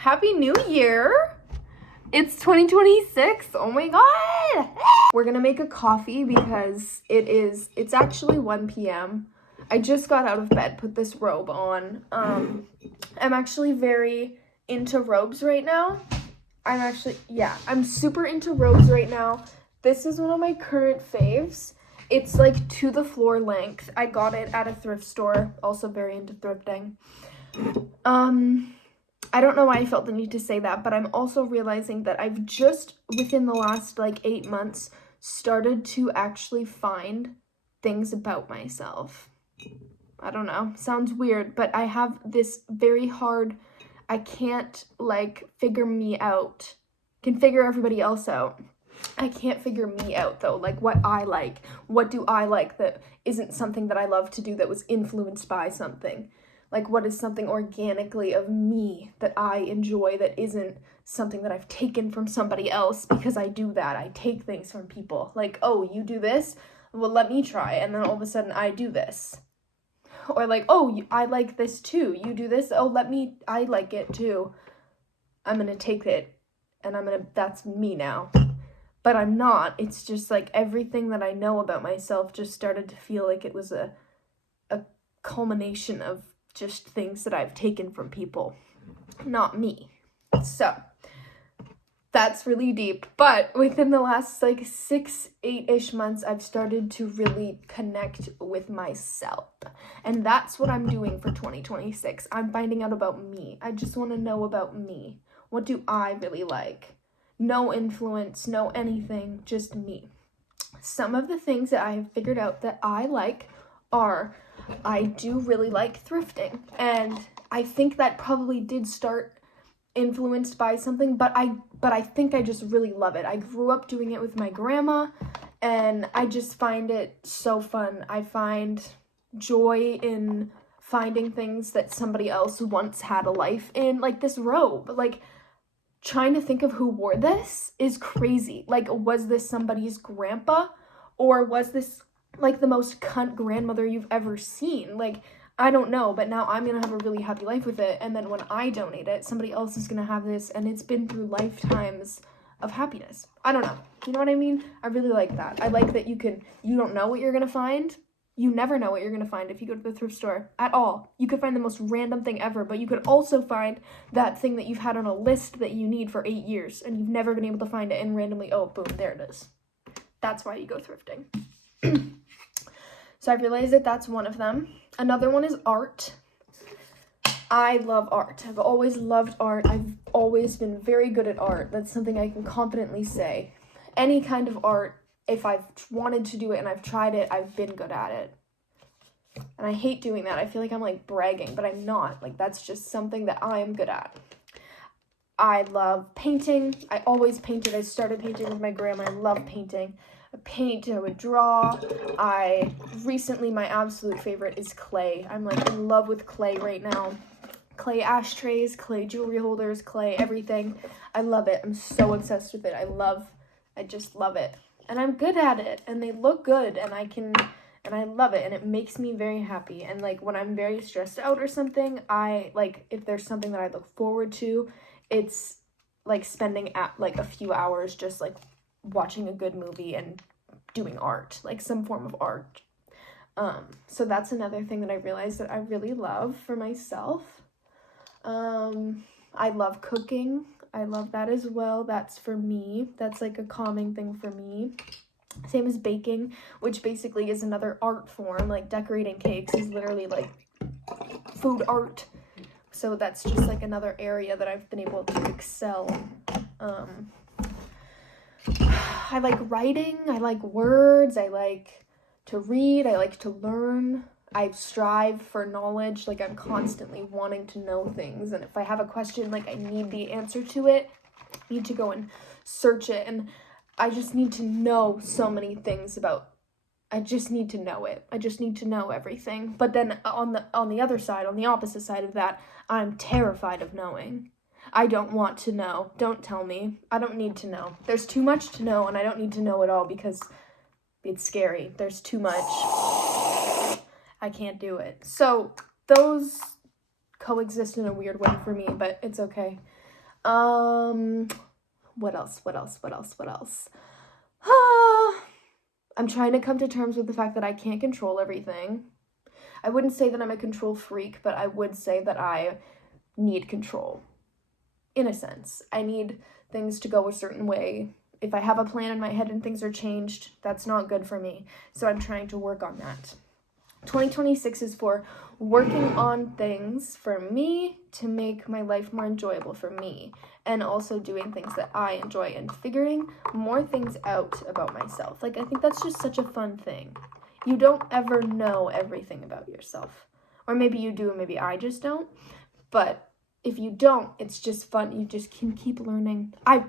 Happy New Year! It's 2026. Oh my god! We're gonna make a coffee because it's actually 1 p.m. I just got out of bed, put this robe on. I'm actually very into robes right now. I'm super into robes right now. This is one of my current faves. It's like to the floor length. I got it at a thrift store. Also very into thrifting. I don't know why I felt the need to say that, but I'm also realizing that I've just, within the last 8 months, started to actually find things about myself. I don't know, sounds weird, but I have this very hard, I can't figure me out. Can figure everybody else out. I can't figure me out though, what I like. What do I like that isn't something that I love to do that was influenced by something? What is something organically of me that I enjoy that isn't something that I've taken from somebody else because I do that. I take things from people. Oh, you do this? Well, let me try. And then all of a sudden I do this. Or oh, I like this too. You do this? Oh, I like it too. I'm going to take it and that's me now. But I'm not. It's just everything that I know about myself just started to feel like it was a culmination of just things that I've taken from people, not me. So that's really deep, but within the last 6-8-ish months, I've started to really connect with myself, and that's what I'm doing for 2026. I'm finding out about me. I just want to know about me. What do I really like? No influence, no anything, just me. Some of the things that I have figured out that I like are, I do really like thrifting, and I think that probably did start influenced by something, but I think I just really love it. I grew up doing it with my grandma, and I just find it so fun. I find joy in finding things that somebody else once had a life in, like this robe. Trying to think of who wore this is crazy. Was this somebody's grandpa, or was this the most cunt grandmother you've ever seen? I don't know, but now I'm gonna have a really happy life with it, and then when I donate it, somebody else is gonna have this, and it's been through lifetimes of happiness. I don't know. You know what I mean? I really like that. I like that you don't know what you're gonna find. You never know what you're gonna find if you go to the thrift store at all. You could find the most random thing ever, but you could also find that thing that you've had on a list that you need for 8 years, and you've never been able to find it, and randomly, oh, boom, there it is. That's why you go thrifting. So I realized that that's one of them. Another one is art. I love art. I've always loved art. I've always been very good at art. That's something I can confidently say. Any kind of art, if I've wanted to do it and I've tried it, I've been good at it. And I hate doing that. I feel like I'm bragging, but I'm not. That's just something that I am good at. I love painting. I always painted. I started painting with my grandma. I love painting. I paint, I would draw. Recently, my absolute favorite is clay. I'm in love with clay right now. Clay ashtrays, clay jewelry holders, clay everything. I love it. I'm so obsessed with it. I just love it. And I'm good at it, and they look good, and I love it, and it makes me very happy. And when I'm very stressed out or something, if there's something that I look forward to, it's spending a few hours just watching a good movie and doing art, some form of art. So that's another thing that I realized that I really love for myself. I love cooking. I love that as well. That's for me. That's a calming thing for me. Same as baking, which basically is another art form. Decorating cakes is literally food art. So that's just another area that I've been able to excel. I like writing, I like words, I like to read, I like to learn, I strive for knowledge, I'm constantly wanting to know things, and if I have a question, I need the answer to it, I need to go and search it, and I just need to know so many things I just need to know it, I just need to know everything, but then on the other side, on the opposite side of that, I'm terrified of knowing. I don't want to know. Don't tell me. I don't need to know. There's too much to know, and I don't need to know it all because it's scary. There's too much. I can't do it. So those coexist in a weird way for me, but it's okay. What else? I'm trying to come to terms with the fact that I can't control everything. I wouldn't say that I'm a control freak, but I would say that I need control. In a sense, I need things to go a certain way. If I have a plan in my head and things are changed, that's not good for me. So I'm trying to work on that. 2026 is for working on things for me to make my life more enjoyable for me, and also doing things that I enjoy and figuring more things out about myself. Like, I think that's just such a fun thing. You don't ever know everything about yourself. Or maybe you do and maybe I just don't. But if you don't, it's just fun. You just can keep learning. I've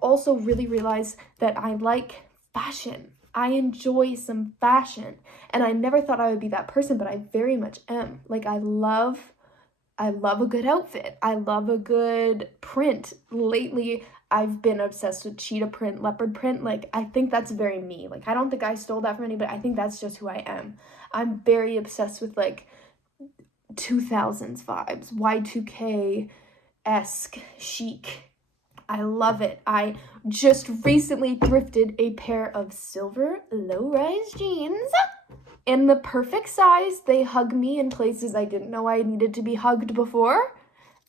also really realized that I like fashion. I enjoy some fashion. And I never thought I would be that person, but I very much am. Like, I love a good outfit. I love a good print. Lately, I've been obsessed with cheetah print, leopard print. Like, I think that's very me. Like, I don't think I stole that from anybody. I think that's just who I am. I'm very obsessed with, like, 2000s vibes, Y2K-esque chic. I love it. I just recently thrifted a pair of silver low-rise jeans in the perfect size. They hug me in places I didn't know I needed to be hugged before.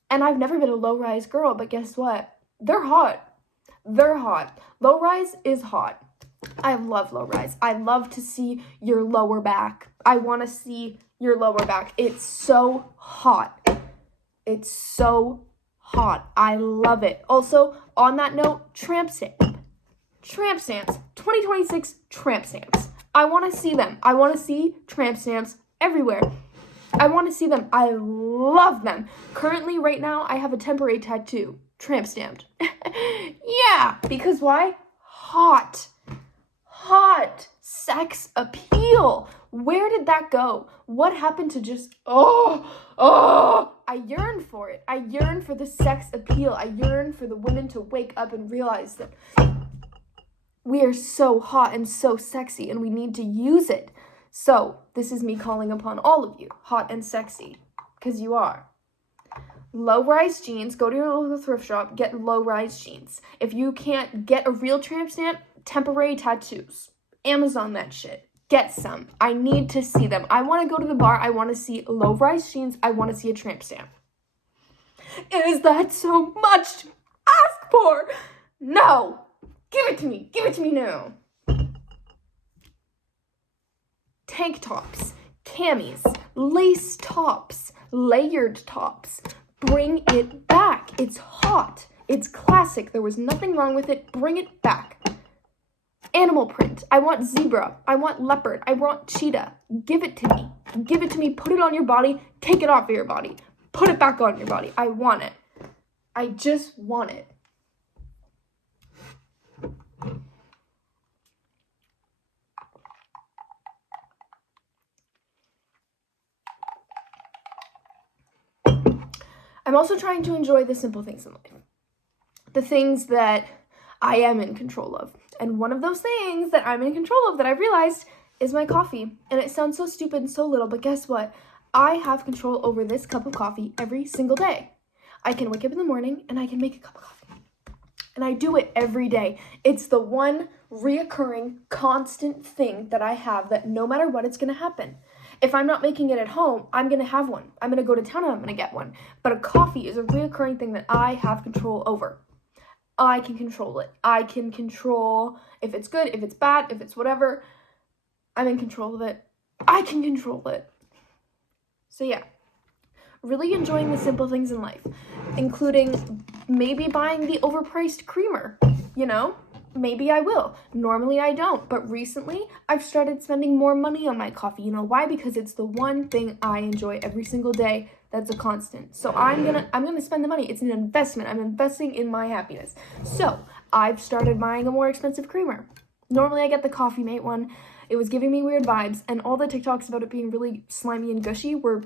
And I've never been a low-rise girl, but guess what? They're hot. They're hot. Low-rise is hot. I love low-rise. I love to see your lower back. I want to see your lower back. It's so hot. It's so hot. I love it. Also, on that note, tramp stamps. 2026 tramp stamps. I want to see them. I want to see tramp stamps everywhere. I want to see them. I love them. Currently, right now, I have a temporary tattoo. Tramp stamped. Yeah, because why? Hot. Sex appeal. Where did that go? What happened to just, I yearn for it. I yearn for the sex appeal. I yearn for the women to wake up and realize that we are so hot and so sexy and we need to use it. So this is me calling upon all of you, hot and sexy, because you are. Low-rise jeans, go to your local thrift shop, get low-rise jeans. If you can't get a real tramp stamp, temporary tattoos. Amazon that shit. Get some. I need to see them. I want to go to the bar. I want to see low-rise jeans. I want to see a tramp stamp. Is that so much to ask for? No. Give it to me. Give it to me now. Tank tops, camis, lace tops, layered tops. Bring it back. It's hot. It's classic. There was nothing wrong with it. Bring it back. Animal print. I want zebra. I want leopard. I want cheetah. Give it to me. Give it to me. Put it on your body. Take it off of your body. Put it back on your body. I want it. I just want it. I'm also trying to enjoy the simple things in life. The things that I am in control of. And one of those things that I'm in control of that I've realized is my coffee. And it sounds so stupid and so little, but guess what? I have control over this cup of coffee every single day. I can wake up in the morning and I can make a cup of coffee. And I do it every day. It's the one reoccurring, constant thing that I have that no matter what, it's going to happen. If I'm not making it at home, I'm going to have one. I'm going to go to town and I'm going to get one. But a coffee is a reoccurring thing that I have control over. I can control it. I can control if it's good, if it's bad, if it's whatever. I'm in control of it. I can control it. So yeah, really enjoying the simple things in life, including maybe buying the overpriced creamer, you know? Maybe I will. Normally I don't, but recently I've started spending more money on my coffee. You know why? Because it's the one thing I enjoy every single day. That's a constant. So I'm gonna spend the money. It's an investment. I'm investing in my happiness. So I've started buying a more expensive creamer. Normally I get the Coffee Mate one. It was giving me weird vibes, and all the TikToks about it being really slimy and gushy were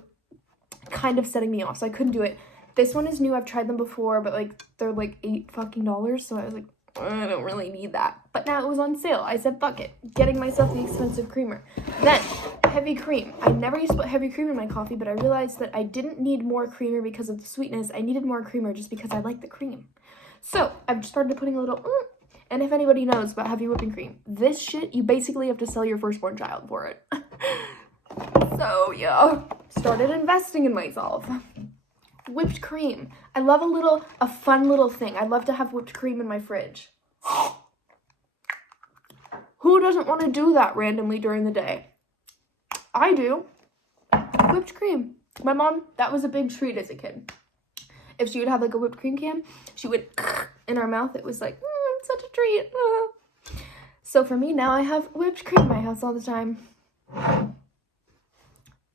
kind of setting me off, so I couldn't do it. This one is new. I've tried them before, but like they're like $8, so I was like, I don't really need that. But now it was on sale. I said, fuck it. Getting myself the expensive creamer. Then heavy cream. I never used to put heavy cream in my coffee, but I realized that I didn't need more creamer because of the sweetness. I needed more creamer just because I like the cream. So I've started putting a little, and if anybody knows about heavy whipping cream, this shit, you basically have to sell your firstborn child for it. So yeah, started investing in myself. Whipped cream. I love a fun little thing. I love to have whipped cream in my fridge. Who doesn't want to do that randomly during the day? I do. Whipped cream. My mom, that was a big treat as a kid. If she would have like a whipped cream can, she would in her mouth. It was like, such a treat. So for me, now I have whipped cream in my house all the time.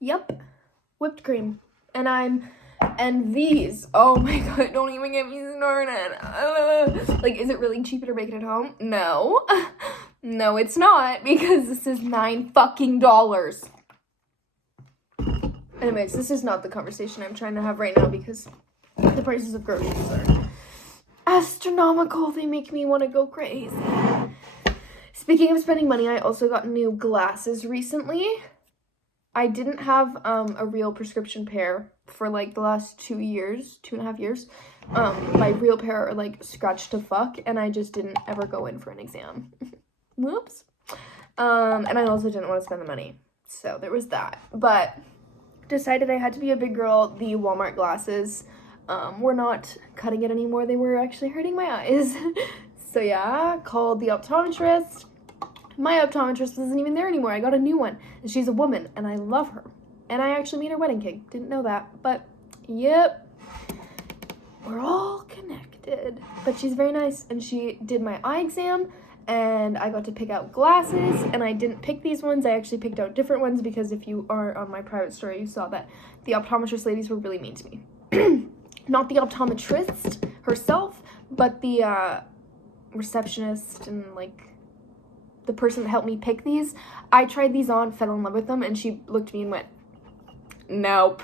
Yep. Whipped cream. And these, oh my god, don't even get me started. Like, is it really cheaper to make it at home? No. No, it's not, because this is $9 fucking. Anyways, this is not the conversation I'm trying to have right now, because the prices of groceries are astronomical. They make me want to go crazy. Speaking of spending money, I also got new glasses recently. I didn't have a real prescription pair for like the last 2.5 years. My real pair are like scratched to fuck, and I just didn't ever go in for an exam. Whoops. And I also didn't want to spend the money. So there was that. But decided I had to be a big girl. The Walmart glasses were not cutting it anymore. They were actually hurting my eyes. So yeah, called the optometrist. My optometrist isn't even there anymore. I got a new one. And she's a woman, and I love her. And I actually made her wedding cake. Didn't know that. But, yep. We're all connected. But she's very nice. And she did my eye exam. And I got to pick out glasses. And I didn't pick these ones. I actually picked out different ones. Because if you are on my private story, you saw that the optometrist ladies were really mean to me. Not the optometrist herself. But the receptionist and, like, the person that helped me pick these. I tried these on, fell in love with them, and she looked at me and went, nope.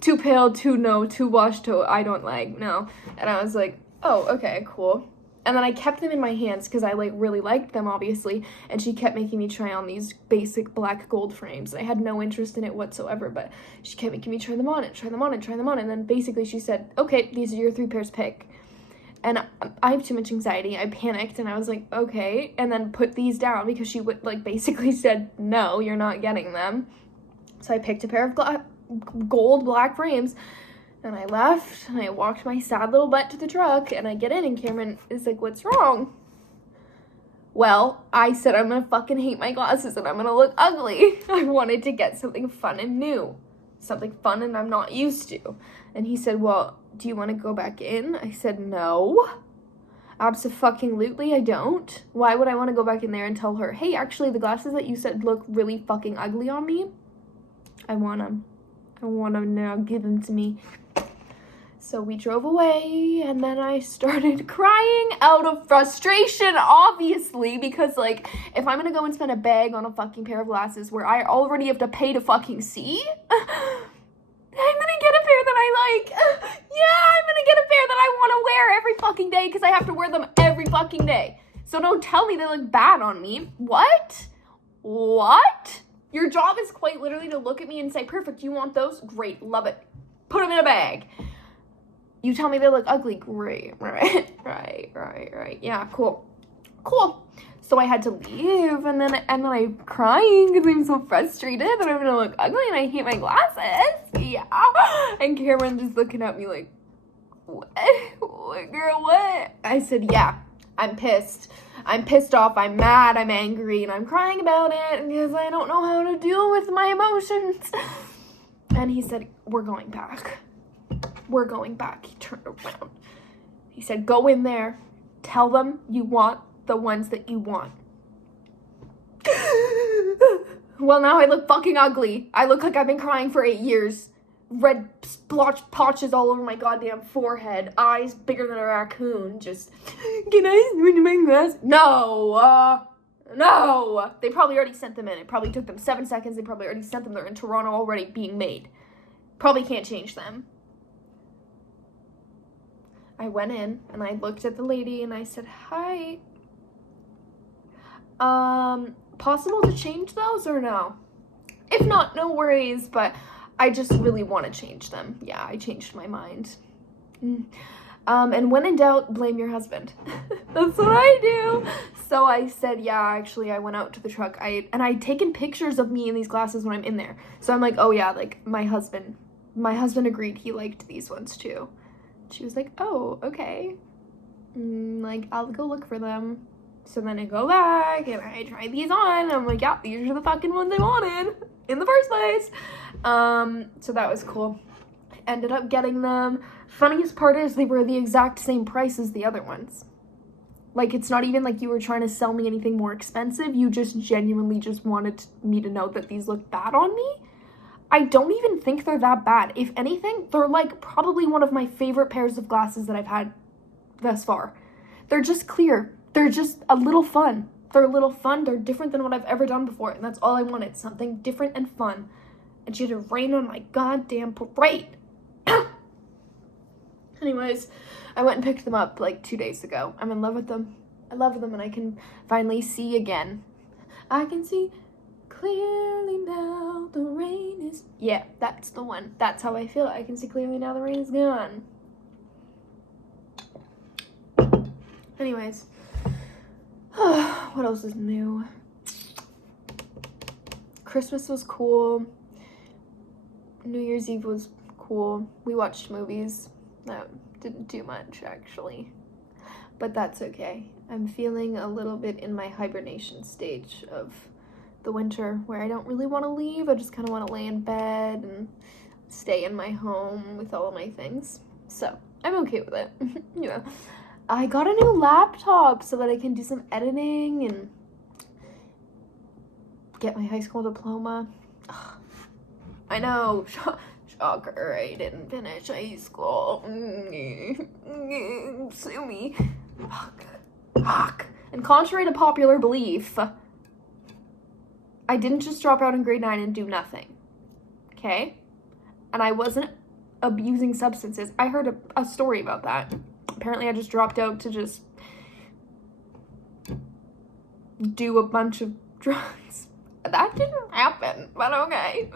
Too pale, too washed, I don't like, no. And I was like, oh, okay, cool. And then I kept them in my hands because I like really liked them, obviously, and she kept making me try on these basic black gold frames. I had no interest in it whatsoever, but she kept making me try them on, and then basically she said, okay, these are your 3 pairs, pick. And I have too much anxiety. I panicked, and I was like, okay. And then put these down because she would, like, basically said, no, you're not getting them. So I picked a pair of gold black frames, and I left, and I walked my sad little butt to the truck, and I get in, and Cameron is like, what's wrong? Well, I said I'm gonna fucking hate my glasses, and I'm gonna look ugly. I wanted to get something fun and new. Something fun and I'm not used to. And he said, well, do you want to go back in? I said, no. Abso-fucking-lutely, I don't. Why would I want to go back in there and tell her, hey, actually, the glasses that you said look really fucking ugly on me? I want them. I want them now. Give them to me. So we drove away, and then I started crying out of frustration, obviously, because, like, if I'm gonna go and spend a bag on a fucking pair of glasses where I already have to pay to fucking see, I'm gonna get a pair that I like. Yeah, I'm gonna get a pair that I want to wear every fucking day because I have to wear them every fucking day. So don't tell me they look bad on me. What? What? Your job is quite literally to look at me and say, perfect, you want those? Great, love it. Put them in a bag. You tell me they look ugly. Great. Right. Yeah, cool. So I had to leave, and then I'm crying because I'm so frustrated that I'm gonna look ugly and I hate my glasses. Yeah. And Cameron just looking at me like, what? What, girl, what? I said, yeah, I'm pissed. I'm pissed off, I'm mad, I'm angry, and I'm crying about it because I don't know how to deal with my emotions. And he said, we're going back. We're going back. He turned around. He said, go in there. Tell them you want the ones that you want. Well, now I look fucking ugly. I look like I've been crying for 8 years. Red splotches all over my goddamn forehead. Eyes bigger than a raccoon. Just, can I switch my glass? No. No. They probably already sent them in. It probably took them 7 seconds. They probably already sent them. They're in Toronto already being made. Probably can't change them. I went in and I looked at the lady and I said, hi. Possible to change those or no? If not, no worries, but I just really want to change them. Yeah, I changed my mind. And when in doubt, blame your husband. That's what I do. So I said, yeah, actually, I went out to the truck. I'd taken pictures of me in these glasses when I'm in there. So I'm like, oh yeah, like my husband agreed he liked these ones too. She was like, oh, okay. Like, I'll go look for them. So then I go back and I try these on. And I'm like, yeah, these are the fucking ones I wanted in the first place. So that was cool. Ended up getting them. Funniest part is they were the exact same price as the other ones. Like, it's not even like you were trying to sell me anything more expensive. You just genuinely just wanted me to know that these look bad on me. I don't even think they're that bad. If anything, they're like probably one of my favorite pairs of glasses that I've had thus far. They're just clear. They're just a little fun. They're a little fun. They're different than what I've ever done before. And that's all I wanted. Something different and fun. And she had to rain on my goddamn parade. Anyways, I went and picked them up like 2 days ago. I'm in love with them. I love them and I can finally see again. I can see clearly now the rain is... Yeah, that's the one. That's how I feel. I can see clearly now the rain is gone. Anyways. What else is new? Christmas was cool. New Year's Eve was cool. We watched movies. That didn't do much, actually. But that's okay. I'm feeling a little bit in my hibernation stage of the winter where I don't really want to leave. I just kind of want to lay in bed and stay in my home with all of my things. So, I'm okay with it. Yeah. I got a new laptop so that I can do some editing and get my high school diploma. Ugh. I know. Shocker, I didn't finish high school. Sue me. Fuck. And contrary to popular belief, I didn't just drop out in grade 9 and do nothing. Okay? And I wasn't abusing substances. I heard a story about that. Apparently I just dropped out to just do a bunch of drugs. That didn't happen, but okay.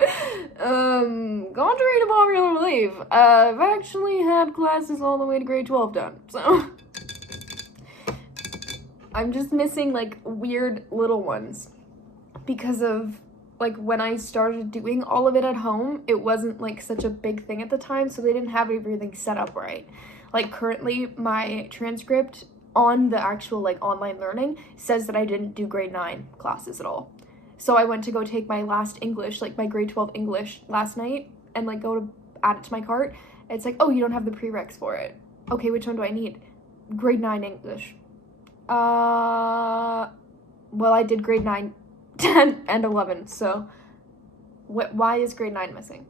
Contrary to popular belief, I've actually had classes all the way to grade 12 done, so. I'm just missing, like, weird little ones. Because of, like, when I started doing all of it at home, it wasn't, like, such a big thing at the time, so they didn't have everything set up right. Like, currently, my transcript on the actual, like, online learning says that I didn't do grade 9 classes at all. So I went to go take my last English, like my grade 12 English last night and like go to add it to my cart. It's like, oh, you don't have the prereqs for it. Okay, which one do I need? Grade 9 English. Well, I did grade 9, 10, and 11, so why is grade 9 missing?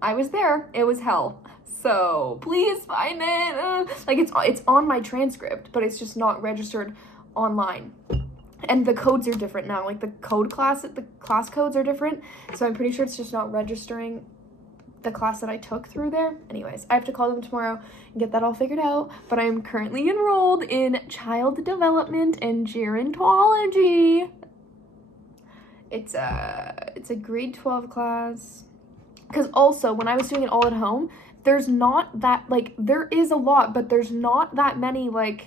I was there. It was hell. So please find it. Like it's on my transcript, but it's just not registered online. And the codes are different now, like the class codes are different, so I'm pretty sure it's just not registering the class that I took through there. Anyways, I have to call them tomorrow and get that all figured out, but I'm currently enrolled in child development and gerontology. It's a grade 12 class, because also when I was doing it all at home, there's not that, like, there is a lot, but there's not that many, like,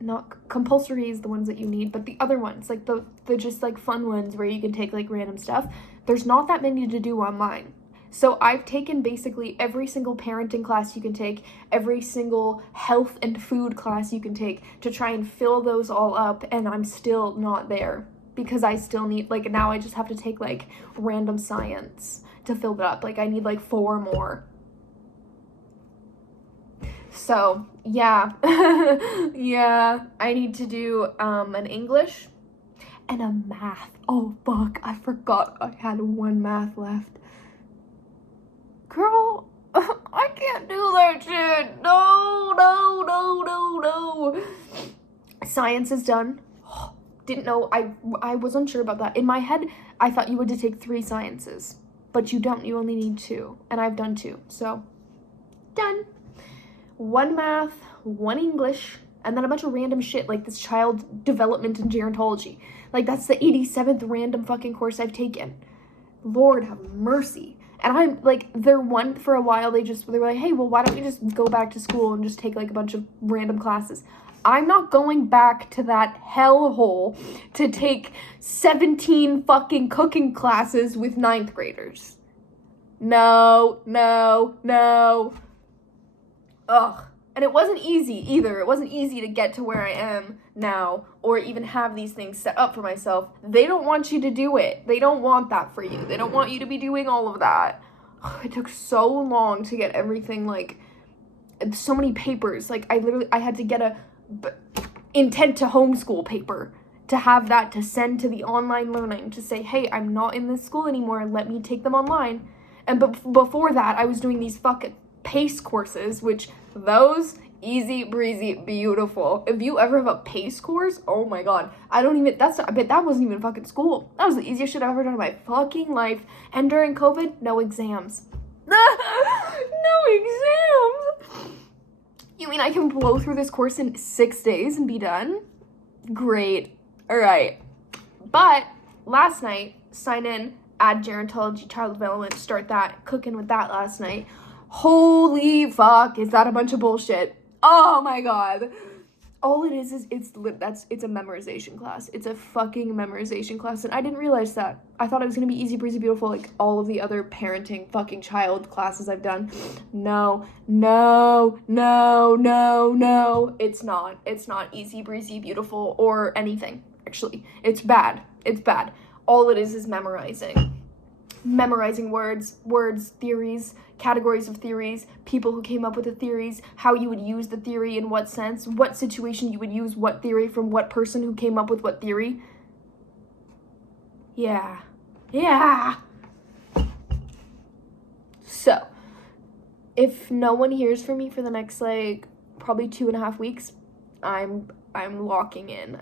not compulsory is the ones that you need, but the other ones, like the just like fun ones where you can take like random stuff, there's not that many to do online. So I've taken basically every single parenting class you can take, every single health and food class you can take to try and fill those all up, and I'm still not there because I still need, like, now I just have to take like random science to fill it up. Like I need like 4 more. So, yeah, yeah, I need to do, an English and a math. Oh, fuck, I forgot I had 1 math left. Girl, I can't do that shit. No. Science is done. Didn't know, I was unsure about that. In my head, I thought you had to take 3 sciences, but you don't, you only need 2, and I've done 2, so, done. 1 math, 1 English, And then a bunch of random shit like this child development in gerontology. Like, that's the 87th random fucking course I've taken. Lord have mercy. And I'm like, for a while, they were like, hey, well, why don't we just go back to school and just take like a bunch of random classes? I'm not going back to that hellhole to take 17 fucking cooking classes with 9th graders. No. Ugh. And it wasn't easy either. It wasn't easy to get to where I am now or even have these things set up for myself. They don't want you to do it. They don't want that for you. They don't want you to be doing all of that. It took so long to get everything, like, so many papers. Like, I had to get a intent to homeschool paper to have that to send to the online learning to say, hey, I'm not in this school anymore. Let me take them online. And before that, I was doing these fucking PACE courses, which those easy breezy beautiful. If you ever have a PACE course, oh my god, that wasn't even fucking school. That was the easiest shit I've ever done in my fucking life. And during COVID, no exams. No exams. You mean I can blow through this course in 6 days and be done? Great. All right. But last night, sign in, add gerontology, child development, start that, cooking with that last night. Holy fuck, is that a bunch of bullshit? Oh my god. All it is it's a memorization class. It's a fucking memorization class, and I didn't realize that. I thought it was gonna be easy breezy beautiful like all of the other parenting fucking child classes I've done. No. It's not. It's not easy breezy beautiful or anything, actually. It's bad. All it is memorizing words, theories, categories of theories, people who came up with the theories, how you would use the theory in what sense, what situation you would use what theory from what person who came up with what theory. Yeah. So, if no one hears from me for the next, like, probably 2.5 weeks, I'm locking in.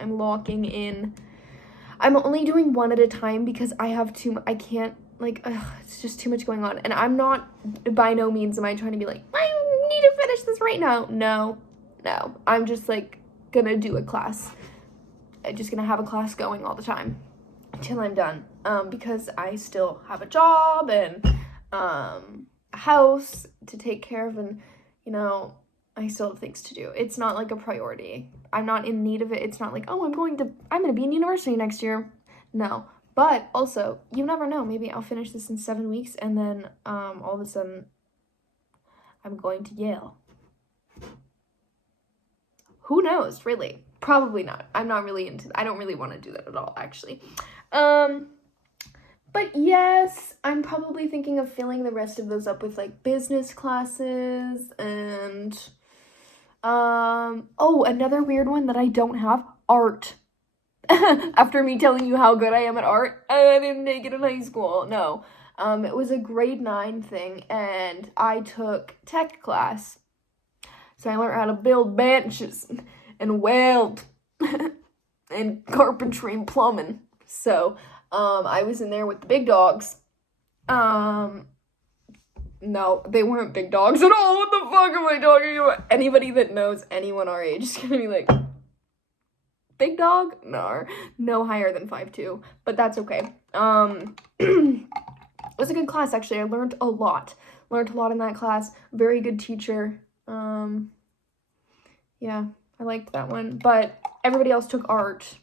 I'm only doing one at a time because I can't, like, it's just too much going on. And I'm not, by no means am I trying to be like, I need to finish this right now. No. I'm just, like, gonna do a class. I'm just gonna have a class going all the time until I'm done. Because I still have a job and, a house to take care of and, you know, I still have things to do. It's not, like, a priority. I'm not in need of it. It's not like, oh, I'm gonna be in university next year. No. But also, you never know. Maybe I'll finish this in 7 weeks and then all of a sudden I'm going to Yale. Who knows, really? Probably not. I'm not really I don't really want to do that at all, actually. But yes, I'm probably thinking of filling the rest of those up with, like, business classes and another weird one that I don't have, art. After me telling you how good I am at art, I didn't take it in high school. No. It was a grade 9 thing, and I took tech class. So I learned how to build benches and weld and carpentry and plumbing. So, I was in there with the big dogs. No, they weren't big dogs at all. What the fuck am I talking about? Anybody that knows anyone our age is gonna be like, big dog? No higher than 5'2", but that's okay. It was a good class, actually. I learned a lot in that class. Very good teacher. Yeah, I liked that one, but everybody else took art.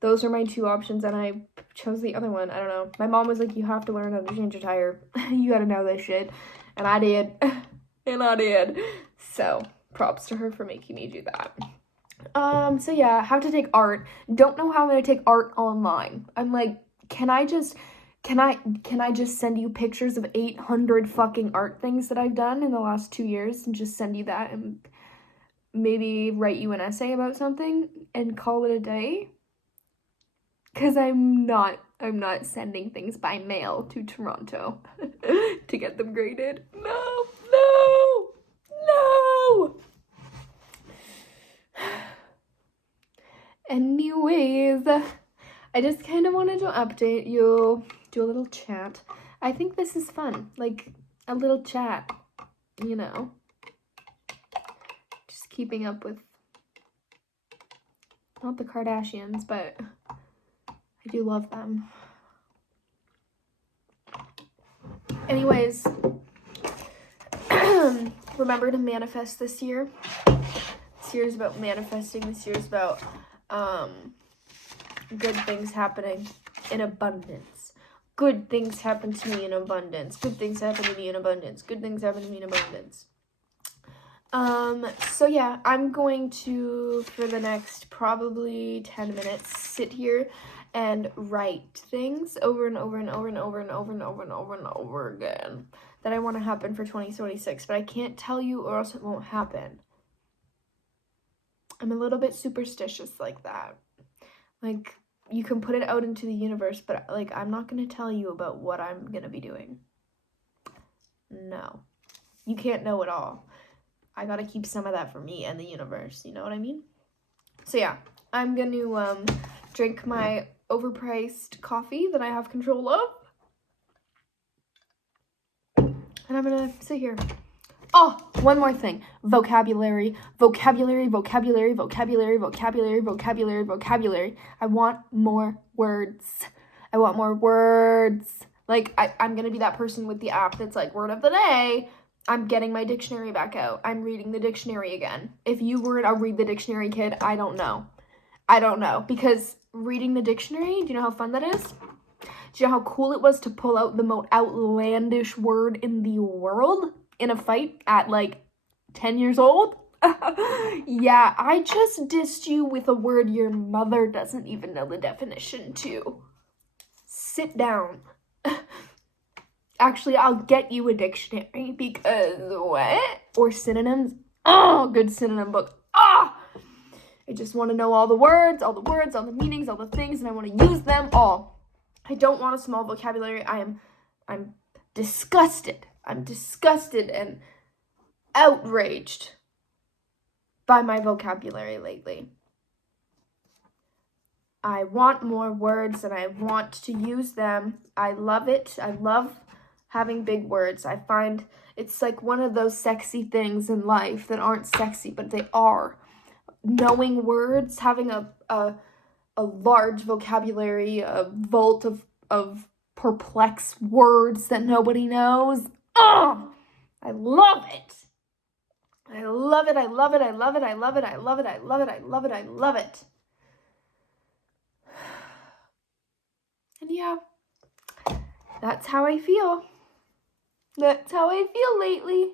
Those are my 2 options, and I chose the other one. I don't know. My mom was like, you have to learn how to change a tire. You gotta know this shit. And I did. So, props to her for making me do that. So yeah, how to take art. Don't know how I'm gonna take art online. I'm like, can I just send you pictures of 800 fucking art things that I've done in the last 2 years and just send you that and maybe write you an essay about something and call it a day? Because I'm not sending things by mail to Toronto to get them graded. No. Anyways, I just kind of wanted to update you, do a little chat. I think this is fun, like a little chat, you know. Just keeping up with Not the Kardashians, but I do love them. Anyways, remember to manifest this year. This year is about manifesting. This year is about good things happening in abundance. Good things happen to me in abundance. Good things happen to me in abundance. Good things happen to me in abundance. So yeah, I'm going to, for the next probably 10 minutes, sit here and write things over and over and over and over and over and over and over and over again that I want to happen for 2026, but I can't tell you or else it won't happen. I'm a little bit superstitious like that. Like, you can put it out into the universe, but like, I'm not going to tell you about what I'm going to be doing. No. You can't know it all. I gotta keep some of that for me and the universe, you know what I mean? So yeah, I'm gonna drink my overpriced coffee that I have control of. And I'm gonna sit here. Oh, one more thing. Vocabulary. Vocabulary, vocabulary, vocabulary, vocabulary, vocabulary, vocabulary. I want more words. I want more words. Like, I'm gonna be that person with the app that's like, word of the day. I'm getting my dictionary back out. I'm reading the dictionary again. If you weren't a read the dictionary kid, I don't know. I don't know. Because reading the dictionary, do you know how fun that is? Do you know how cool it was to pull out the most outlandish word in the world in a fight at like 10 years old? Yeah, I just dissed you with a word your mother doesn't even know the definition to. Sit down. Actually, I'll get you a dictionary because what? Or synonyms. Oh, good synonym book. Ah! I just want to know all the words, all the meanings, all the things, and I want to use them all. I don't want a small vocabulary. I'm disgusted. I'm disgusted and outraged by my vocabulary lately. I want more words and I want to use them. I love it. I love having big words. I find it's like one of those sexy things in life that aren't sexy, but they are. Knowing words, having a large vocabulary, a vault of perplex words that nobody knows. Oh, I love it. I love it. I love it. I love it. I love it. I love it. I love it. I love it. I love it. And yeah, that's how I feel. That's how I feel lately.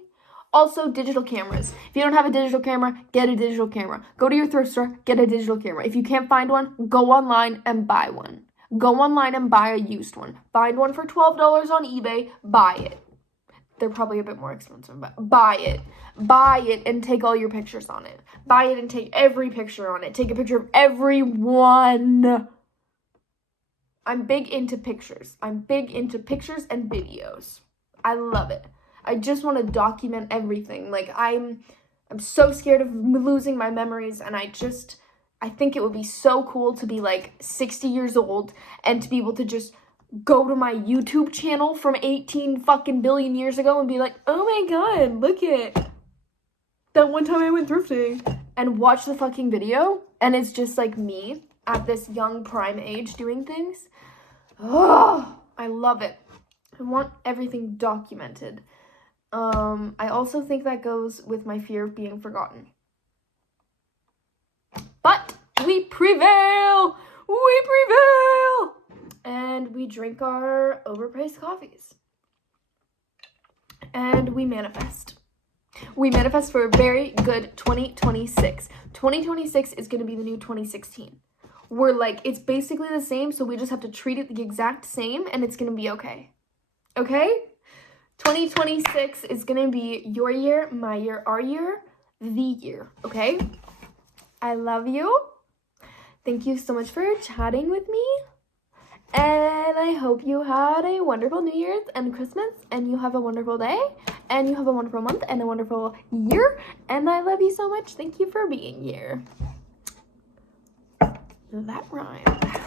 Also, digital cameras. If you don't have a digital camera, get a digital camera. Go to your thrift store, get a digital camera. If you can't find one, go online and buy one. Go online and buy a used one. Find one for $12 on eBay, buy it. They're probably a bit more expensive, but buy it. Buy it and take all your pictures on it. Buy it and take every picture on it. Take a picture of everyone. I'm big into pictures. I'm big into pictures and videos. I love it. I just want to document everything. Like, I'm so scared of losing my memories, and I think it would be so cool to be like 60 years old and to be able to just go to my YouTube channel from 18 fucking billion years ago and be like, oh my god, look at that one time I went thrifting, and watch the fucking video, and it's just like me at this young prime age doing things. Oh, I love it. I want everything documented. I also think that goes with my fear of being forgotten. But we prevail! We prevail! And we drink our overpriced coffees. And we manifest. We manifest for a very good 2026. 2026 is going to be the new 2016. We're like, it's basically the same, so we just have to treat it the exact same, and it's going to be okay. Okay? 2026 is going to be your year, my year, our year, the year. Okay? I love you. Thank you so much for chatting with me. And I hope you had a wonderful New Year's and Christmas, and you have a wonderful day, and you have a wonderful month, and a wonderful year. And I love you so much. Thank you for being here. That rhymed.